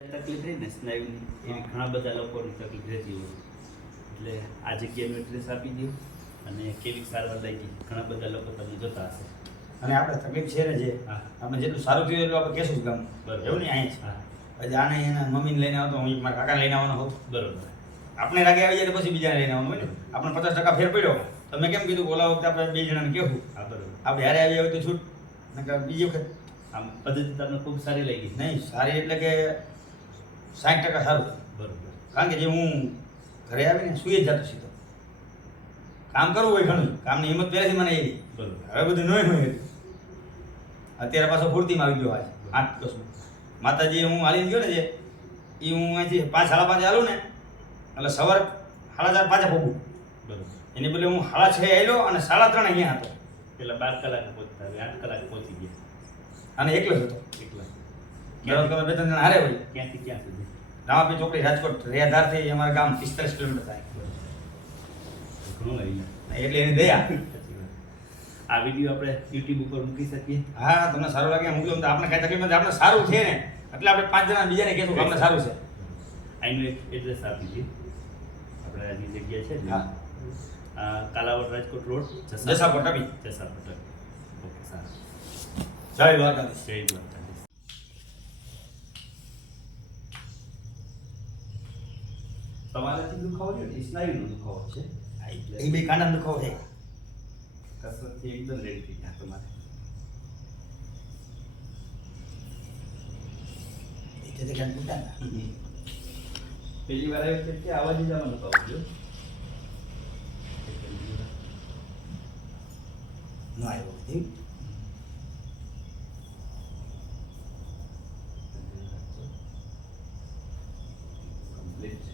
તકલીફ રહી ને સ્નાયુની એવી ઘણા બધા લોકોની તકલીફ રહેતી હોય એટલે આ જગ્યાનો એડ્રેસ આપી દો અને કેવી સારવાર લાગી ઘણા બધા લોકો તમને જોતા હશે અને આપણે તકલીફ છે ને જે હા આપણે જેટલું સારું થયું એટલું આપણે કહેશું ગામ બરોબર. એવું નહીં અહીં હા પછી આને એના મમ્મીને લઈને આવતો હું મારા કાકાને લઈને આવવાનો હોઉં બરોબર આપણે રાગે આવી જાય તો પછી બીજાને લઈને આવવાનું હોય ને આપણે 50% ફેર પડ્યો તો મેં કેમ કીધું કે ઓલા વખતે આપણે બે જણાને કહેવું હા બરોબર આપણે હારે આવી હોય તો છૂટ નકર બીજી વખત આમ પદ્ધતિ તમને ખૂબ સારી લાગી નહીં સારી એટલે કે 60% સારું બરોબર કારણ કે જે હું ઘરે આવીને સુઈ જ જતો સીધો કામ કરવું હોય ઘણું કામની હિંમત પહેલેથી મને એવી બરોબર હવે બધું નહીં હોય અત્યારે પાછો ફૂર્તીમાં આવી ગયો આજે 8 દિવસમાં માતાજી હું હાલીને ગયો ને જે એ હું અહીંથી 5 સાડા 5 હાલું ને એટલે સવાર 4:30 પાછા પગું બરોબર એની બદલે હું 3:30 આવ્યો અને 3:30 અહીંયા હતો પેલા 12 કલાકે પહોંચતા હવે 8 કલાકે પહોંચી ગયા અને એકલો જ હતો એકલા દરરોજ તમે 2-3 જણા હારે હોય ક્યાંથી ક્યાં સુધી રામાપી ચોકડી રાજકોટ રેધારથી અમારા ગામ 45 કિલોમીટર થાય ઘણું આવી એટલે એની દયા આ વિડીયો આપણે યુટ્યુબ ઉપર મૂકી શકીએ હા તમને સારું લાગે મૂક્યું તો આપણે કાંઈ તકલીફ નથી આપણે સારું છે ને એટલે આપણે 5 જણા બીજાને કહેશું કે અમને સારું છે અહીંનું એક એડ્રેસ આપી દઈએ આપણે આ જે જગ્યા છે ને હા કાલાવડ રાજકોટ રોડ જસાપર ટપી જસાપર ઓકે સારું જય દ્વારકાધીશ જય દ્વારકાધીશ તમારે જે દુખાવો છે ને એ સ્નાયુનો દુખાવો છે એ બે કાંડા દુખાવો છે કસરતથી એકદમ રેડી થઈ ગયા તમારે એટલે કાંઈ તૂટા ના પહેલી વાર આવ્યો છે કે આવા જ જવાનું દુખાવો છે ન આવ્યો નથી કમ્પ્લીટ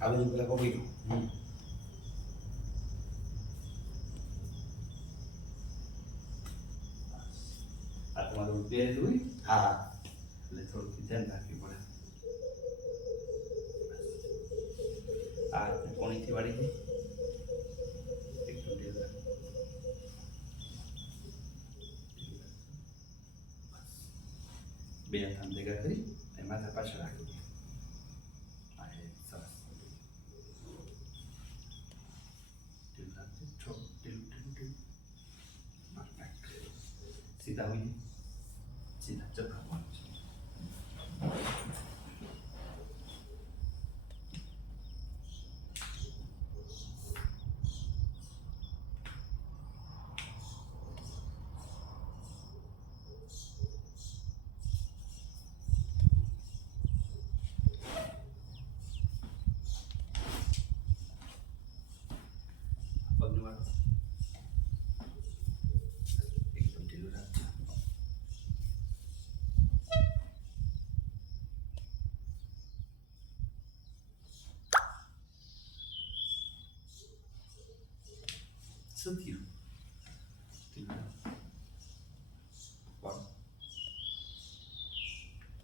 આ બધું પેલા કોપી આ તમારું પહેરેલું હોય હા હા એટલે થોડુંક ધ્યાન રાખવું પડે આ હાથને કોણીથી વાળી દે એકદમ ઢીલું રાખ. બે હાથ આમ ભેગા કરી અને માથા પાછળ રાખી દે હા એ સરસ ઢીલું રાખજે ઢીલું પરફેક્ટ સીધા હોય સીધા ચપરાવાનું છે પગને વાળો એકદમ ઢીલું રાખજો શું થયું ઢીલું રાખ. વાળો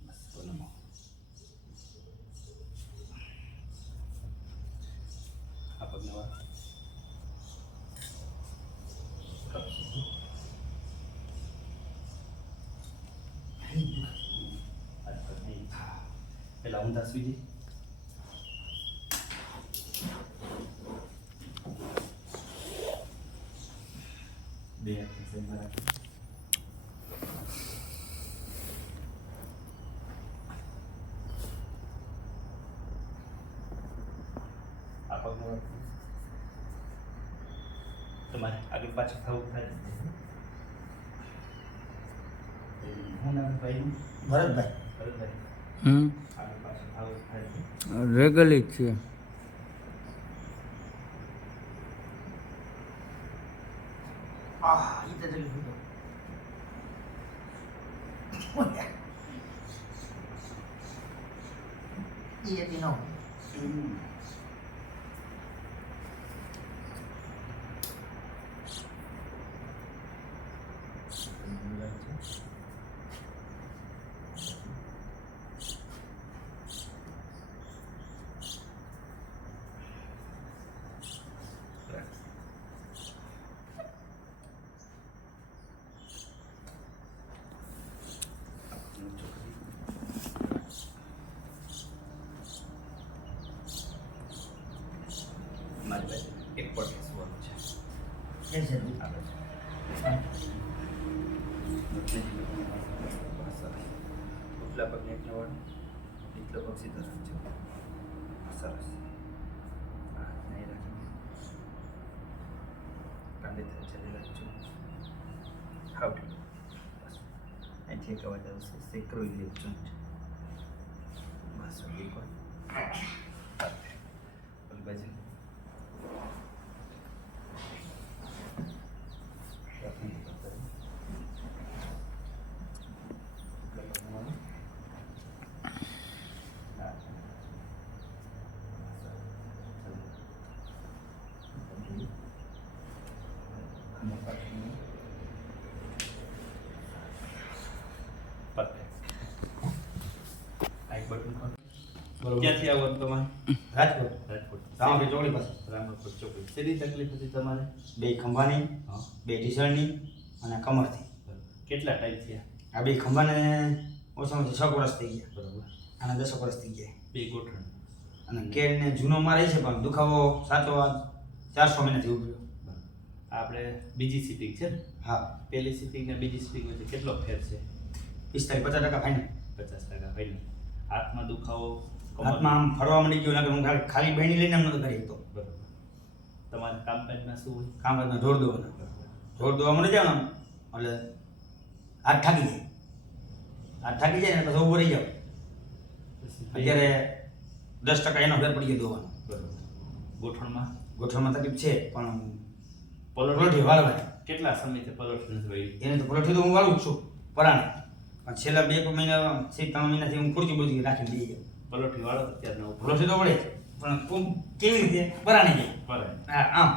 બસ નમો આ પગને વાળો પેલા ઊંધા સુઈ જઈ બે હાથને સેન્ટર રાખી આ પગને વાળો. તમારે આગળ પાછળ થવું થાય હું નામ ભાઈ ભરતભાઈ ભરતભાઈ હમ આગળ પાછળ થવું થાય રેગલી જ છે ઈ તો તકલીફ હતો ઈ હતી ન એ છે આવે છે. ઉપલા પગને એક નવાડો, નીચલો પગ સીધો રાખજો. સરસ. હા, નહીં રાખી. કાંડે થાય ચલી રાખજો. હાવ ઠીક. બસ. અહીંથી એક અવાજ આવશે. સેકરોઈ લેપ જોઈન્ટ. બસ એક વાર. ઓલી બાજુ. ક્યાંથી આવો તમારે? રાજકોટ રાજકોટ. રામપુર ચોકડી પાસે રામપુર ચોકડી. શેની તકલીફ હતી તમારે? બે ખંભાની હા. બે ઢીસણની અને કમરથી કેટલા ટાઈમ થયા? આ બે ખંભાને ઓછામાં ઓછા 6 વર્ષ થઈ ગયા બરોબર. અને 10 વર્ષ થઈ ગયા બે ગોઠણ. અને કેળને જૂનો મારે છે પણ દુખાવો સાચો આ 400 મહિનાથી ઉભર્યો. આપણે બીજી સિટિંગ છે ને? હા પહેલી સિટિંગ ને બીજી સિટિંગ વચ્ચે કેટલો ફેર છે? 45-50% ફાઇનલ. 50% ફાઇનલ. હાથમાં દુખાવો, કમર? હાથમાં આમ ફરવા મળી ગયો નકર હું ખાલી બહેની લઈને એમ નતો કરી શકતો. બરોબર. તમારે કામકાજમાં શું હોય? કામકાજમાં જોર દોવાના જોર દોવા મળી જાય ને એટલે હાથ થાકી જાય. હાથ થાકી જાય ને પછી ઊભો રહી જાવ. અત્યારે 10% એનો ફેર પડી ગયો દોવાનો. બરોબર. ગોઠણમાં? ગોઠણમાં તકલીફ છે પણ પલોઠી પલોઠી વાળવાની. કેટલા સમયથી પલોઠી નથી વળી? એને તો પલોઠી તો હું વાળું જ છું પરાણે, પણ છેલ્લા 2 મહિના 3 મહિનાથી હું ખુરચી બુરચી રાખીને બેસી જાઉં. પલોઠી વાળો તો ત્યારનો ઉપર પલોઠી તો વળે જ, પણ કોમ કેવી રીતે પરાણે જાય. પડે. આમ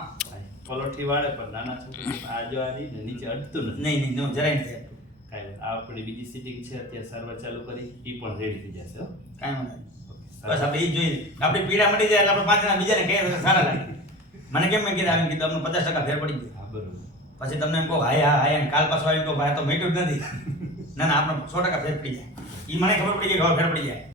પલોઠી વાળે પણ નાના છોકરી આ જો આ રહી ને નીચે અડતું નથી. નહીં જરાય નથી આપતું. કાંઈ આ આપણી બીજી સિટિંગ છે અત્યારે સારવાર ચાલુ કરી એ પણ રેડી થઈ જશે હો. કાંઈ વાંધો નહીં. ઓકે, બસ આપણે એ જ જોઈએ. આપણી પીડા મટી જાય એટલે આપણે 5 જણા બીજાને કહીએ તો સારા લાગે. મને કેમ મેં કીધું આવીને કીધું અમને 50% ફેર પડી ગયો. હા બરોબર. પછી તમને એમ કહો હાય અને કાલ પાછો આવીને કહો ભાઈ આ તો મેટ્યું જ નથી. ના આપણે 100% ફેર પડી જાય. એ મને ખબર પડી ગઈ કે હવે ફેર પડી જાય.